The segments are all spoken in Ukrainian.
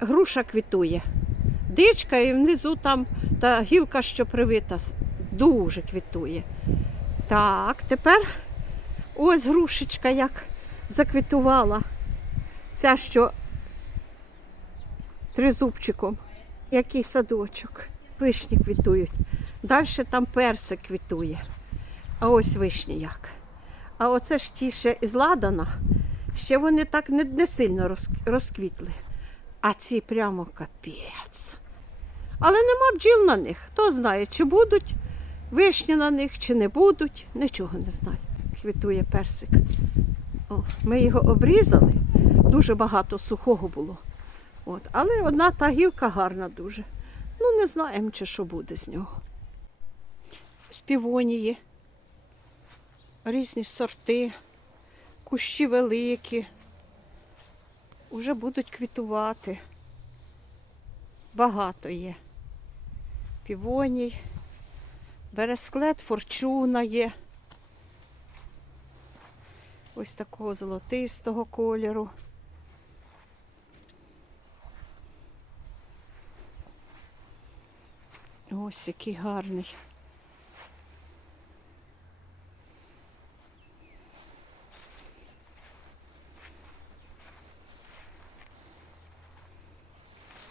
груша квітує. Дичка і внизу там та гілка, що привита, дуже квітує. Так, тепер ось грушечка як заквітувала. Ця, що тризубчиком. Який садочок. Вишні квітують. Далі там персик квітує. А ось вишні як. А оце ж ті ще із ладана, ще вони так не, не сильно розквітли. А ці прямо капець. Але нема бджіл на них. Хто знає, чи будуть вишні на них, чи не будуть. Нічого не знаю. Квітує персик. О, ми його обрізали. Дуже багато сухого було. От. Але одна та гілка гарна дуже. Ну, не знаємо, чи що буде з нього. З півонії, різні сорти, кущі великі. Уже будуть квітувати. Багато є. Півоній, бересклет, форчуна є. Ось такого золотистого кольору. Ось який гарний.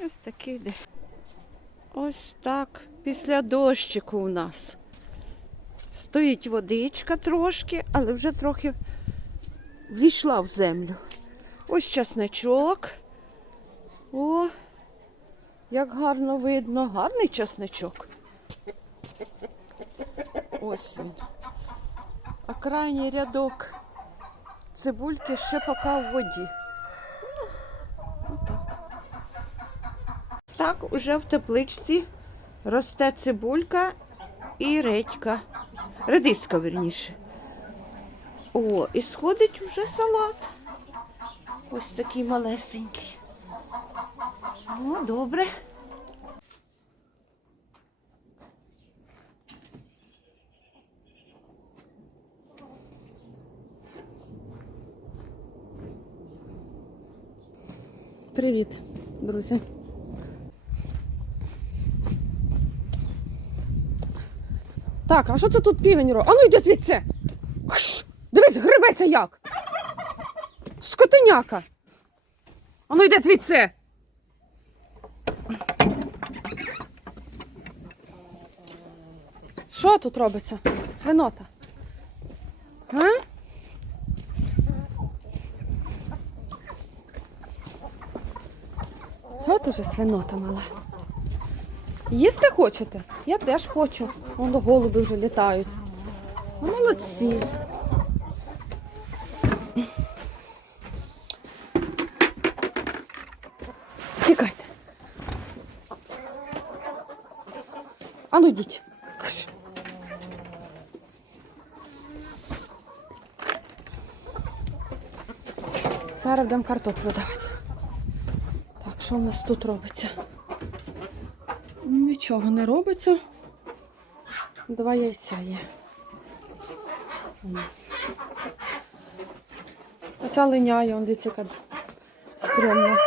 Ось такий десь. Ось так, після дощику у нас. Стоїть водичка трошки, але вже трохи війшла в землю. Ось часничок. О, як гарно видно. Гарний часничок. Ось він. А крайній рядок цибульки ще поки в воді. Ну, отак. Так, уже в тепличці росте цибулька і редька. Редиска, верніше. О, і сходить уже салат. Ось такий малесенький. О, добре. Привіт, друзі. Так, а що це тут півень робить? А ну йди звідси! Кш! Дивись, грибеться як! Скотиняка! А ну йди звідси! Що тут робиться? Свинота? А? От уже свинота мала. Їсти хочете? Я теж хочу. Воно голуби вже літають. Ну, Молодці. Тікайте. А ну йдіть. Кш. Зараз будемо картоплю давати. Так, що в нас тут робиться? Нічого не робиться. Два яйця є. Оця линяє, он дивіться, яка стрьомна.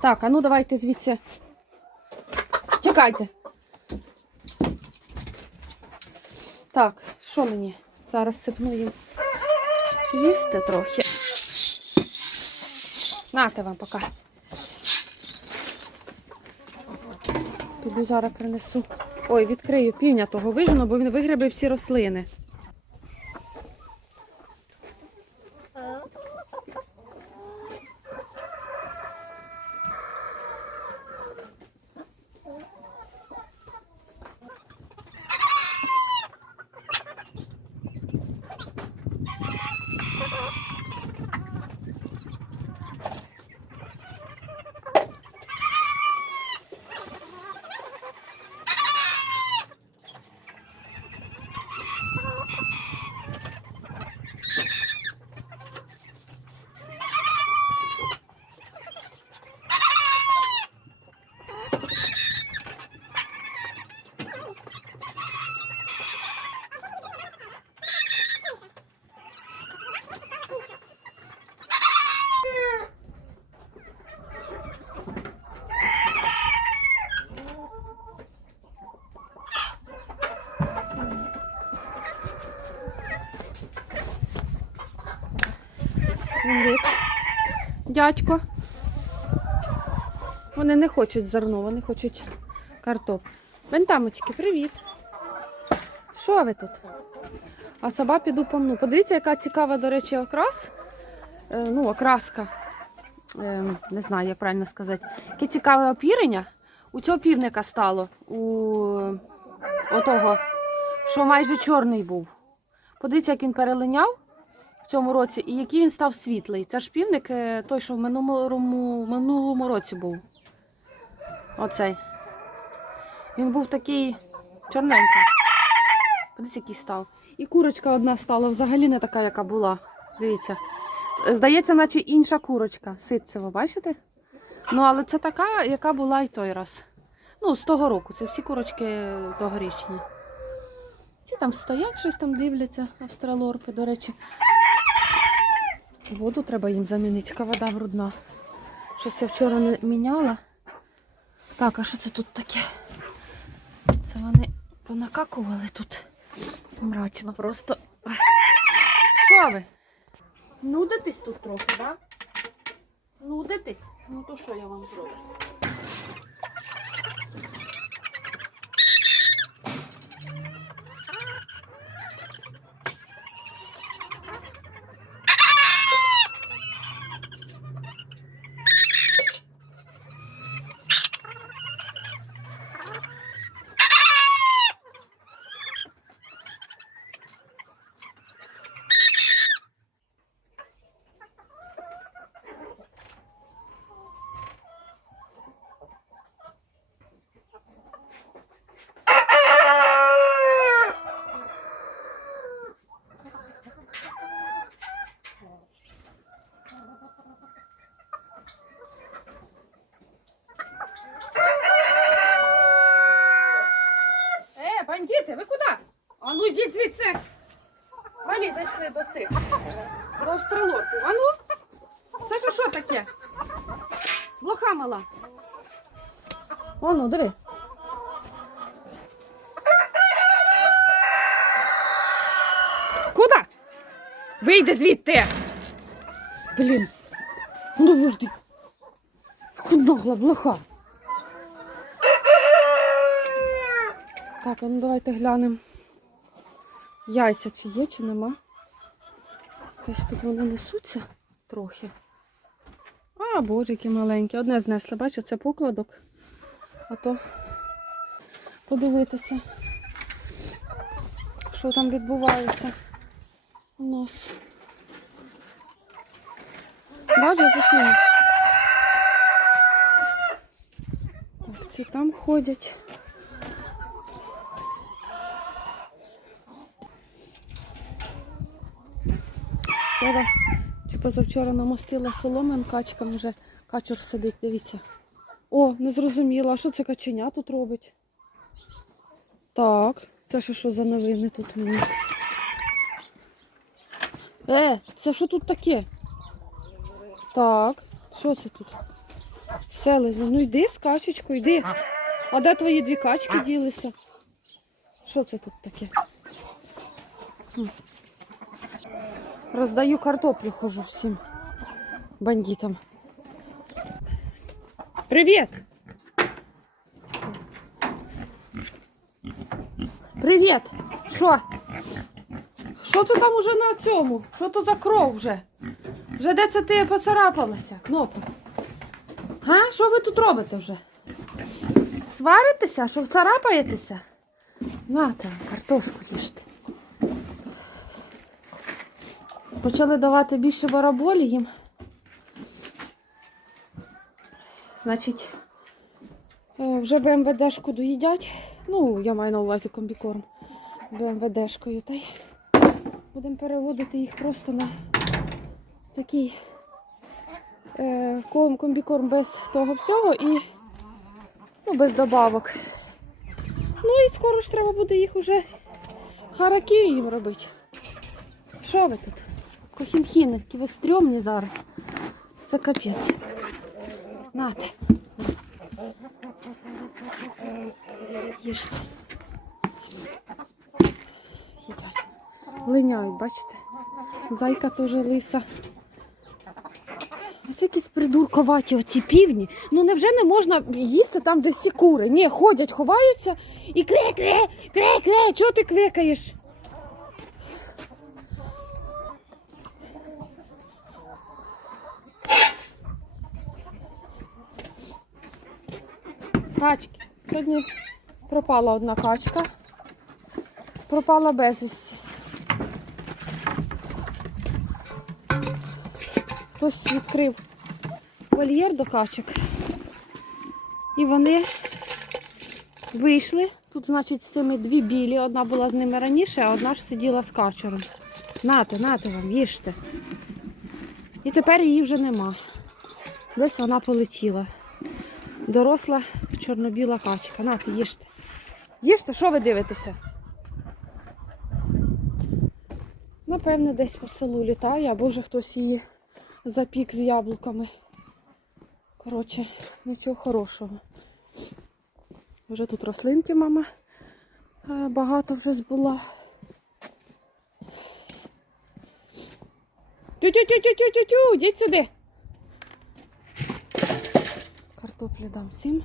Так, а ну давайте звідси. Чекайте. Так, що мені? Зараз сипну їм їсти трохи. Нате вам пока. Піду зараз принесу. Ой, відкрию півня того вижену, бо він вигребе всі рослини. Свинлик. Дядько. Вони не хочуть зерно, вони хочуть картоп. Бентамочки, привіт. Що ви тут? А сама піду помну. Подивіться, яка цікава, до речі, окрас. Е, ну, окраска. Е, не знаю, як правильно сказати. Яке цікаве опірення. У цього півника стало. У отого, що майже чорний був. Подивіться, як він перелиняв цьому році і який він став світлий. Це ж півник е, той, що в минулому, минулому році був. Оцей. Він був такий чорненький. Подивіться, який став. І курочка одна стала взагалі не така, яка була. Дивіться. Здається, наче інша курочка. Ситцева, бачите? Ну, але це така, яка була і той раз. Ну, з того року. Це всі курочки тогорічні. Ці там стоять, щось там дивляться, австралорпи, до речі. Воду треба їм замінити, яка вода брудна. Щось я вчора не міняла. Так, а що це тут таке? Це вони понакакували тут. Мрачно просто. Ай. Що ви? Нудитесь тут трохи, так? Да? Нудитесь? Ну то що я вам зроблю? Бандити, ви куди? А ну йдіть звідси. Малі зайшли до цих. До австралорків. А ну? Це що, що таке? Блоха мала. О, ну, диви. Куди? Вийди звідти. Блін. Ну вийди. Нагла блоха. Так, ну давайте глянемо. Яйця чи є, чи нема. Десь тут вони несуться трохи. А, боже, які маленькі. Одне знесли, бачите, це покладок. А то подивитися, що там відбувається у нас. Бачите, засунуть. Так, ці там ходять. Вчора чи позавчора намастила соломин качкам вже качур сидить, дивіться. О, не зрозуміла, а що це каченя тут робить? Так, це ще що за новини тут мені? Е, це що тут таке? Так, що це тут? Селезня, ну йди з качечкою, йди. А де твої дві качки ділися? Що це тут таке? Роздаю картоплю, хожу всім бандитам. Привіт! Привіт! Що? Що це там уже на цьому? Що то за кров вже? Вже де це ти поцарапалася, кнопка? Га? Що ви тут робите вже? Сваритеся? Що царапаєтеся? Нате, картошку їжте. Почали давати більше бараболі їм. Значить, е, вже БМВДшку доїдять. Ну, я маю на увазі комбікорм БМВДшкою. Та й будемо переводити їх просто на такий е, комбікорм без того всього і ну, без добавок. Ну і скоро ж треба буде їх уже харакірі їм робити. Що ви тут? Кохінхіни, які ви стрьомні зараз. Це капець. Нате. Їжте. Їдять. Линяють, бачите? Зайка теж лиса. Оце якісь придурковаті оці півні. Ну невже не можна їсти там, де всі кури? Ні, ходять, ховаються і кре-кре, кре-кре, чого ти квекаєш? Качки. Сьогодні пропала одна качка. Пропала безвісті. Хтось відкрив вольєр до качок. І вони вийшли. Тут, значить, з цими дві білі. Одна була з ними раніше, а одна ж сиділа з качером. Нате, нате вам, їжте. І тепер її вже нема. Десь вона полетіла. Доросла чорно-біла качка. Нате, їжте. Їжте, що ви дивитеся? Напевне, десь по селу літає, або вже хтось її запік з яблуками. Коротше, нічого хорошого. Вже тут рослинки, мама е, багато вже збула. Тю-тю-тю-тю-тю-тю, йдіть сюди. Картоплю дам всім.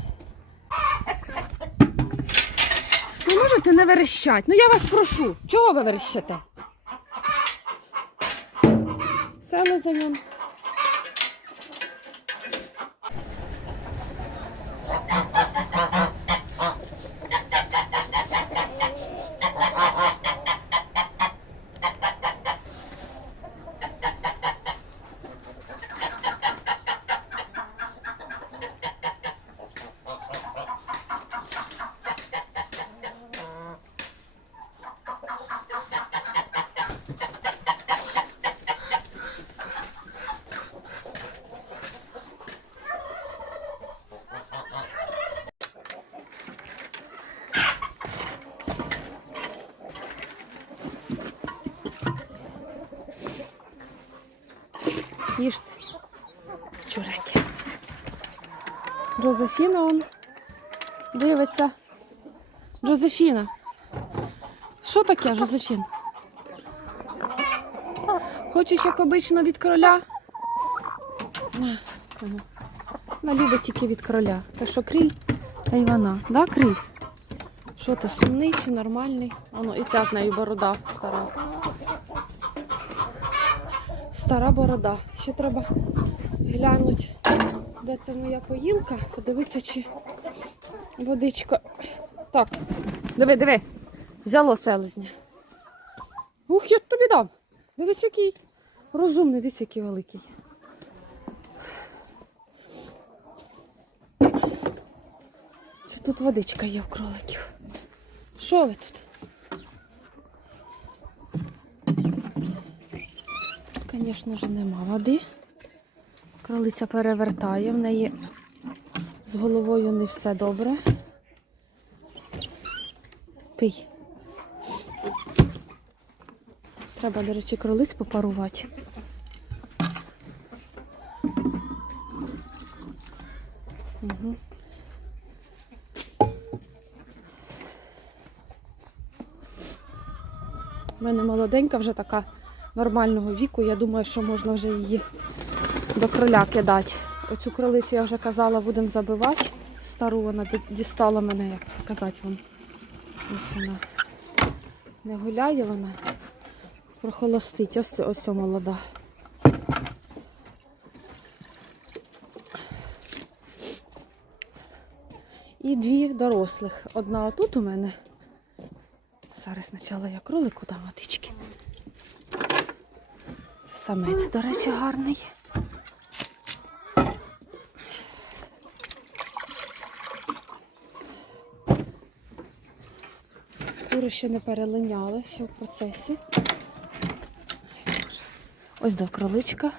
Ви можете не верещать? Ну я вас прошу. Чого ви верещите? Селезень. Їжте. Чуреки. Джозефіна он дивиться. Джозефіна. Що таке, Жозефін? Хочеш, як обично, від короля? На, кому? Вона любить тільки від короля. Та що криль, та й вона. Да, криль? Що ти, сумний чи нормальний? Воно, і ця з нею борода стара. Стара борода. Ще треба глянути, де це моя поїлка, подивитися, чи водичка. Так, диви, диви. Взяло селезня. Ух, я тобі дам. Дивись, який розумний, дивись, який великий. Чи тут водичка є у кроликів? Що ви тут? Тут, звісно ж, нема води. Кролиця перевертає, в неї з головою не все добре. Пий. Треба, до речі, кролиць попарувати. Угу. У мене молоденька вже така нормального віку. Я думаю, що можна вже її до кроля кидати. Оцю кролицю я вже казала, будемо забивати. Стару вона дістала мене, як показати вам. Ось вона не гуляє вона. Прохолостить. Ось, ось молода. І дві дорослих. Одна отут у мене. Зараз спочатку я кролику дам водички. Самець, до речі, гарний. Кури ще не перелиняли, ще в процесі. Ось до кроличка.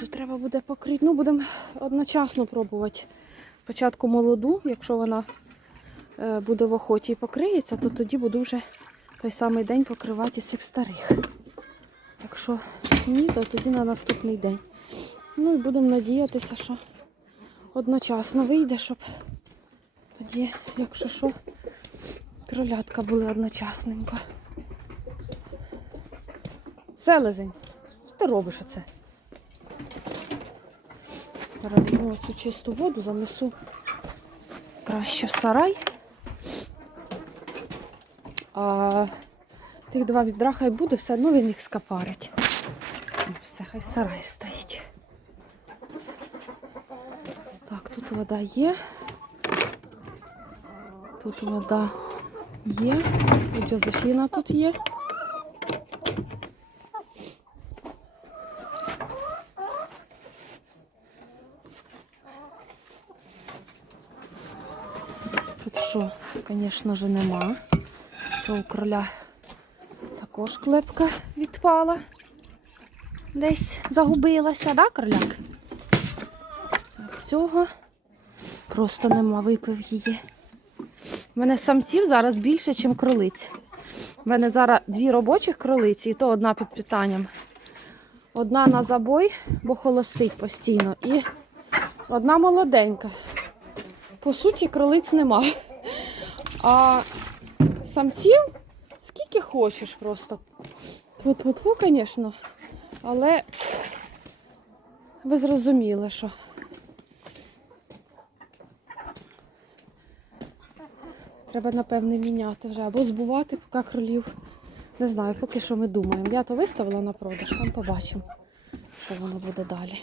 Цю треба буде покрити. Ну, будемо одночасно пробувати. Спочатку молоду, якщо вона е, буде в охоті і покриється, то тоді буду вже той самий день покривати цих старих. Якщо ні, то тоді на наступний день. Ну і будемо надіятися, що одночасно вийде, щоб тоді, якщо що, кролятка були одночасненько. Селезень, що ти робиш оце? Візьму цю чисту воду, занесу краще в сарай. А тих два відра хай буде, все одно він їх скапарить. Все, хай в сараї стоїть. Так, тут вода є. Тут вода є. У Джозефіна тут є. Тут що, звісно ж, нема. То у кроля також клепка відпала. Десь загубилася, да, кроляк? Цього просто нема, випив її. У мене самців зараз більше, ніж кролиць. У мене зараз дві робочих кролиці, і то одна під питанням. Одна на забой, бо холостить постійно, і одна молоденька. По суті, кролиць нема. А самців скільки хочеш просто. Тут-тут, звісно. Але ви зрозуміли, що. Треба, напевне, міняти вже або збувати поки кролів. Не знаю, поки що ми думаємо. Я то виставила на продаж, там побачимо, що воно буде далі.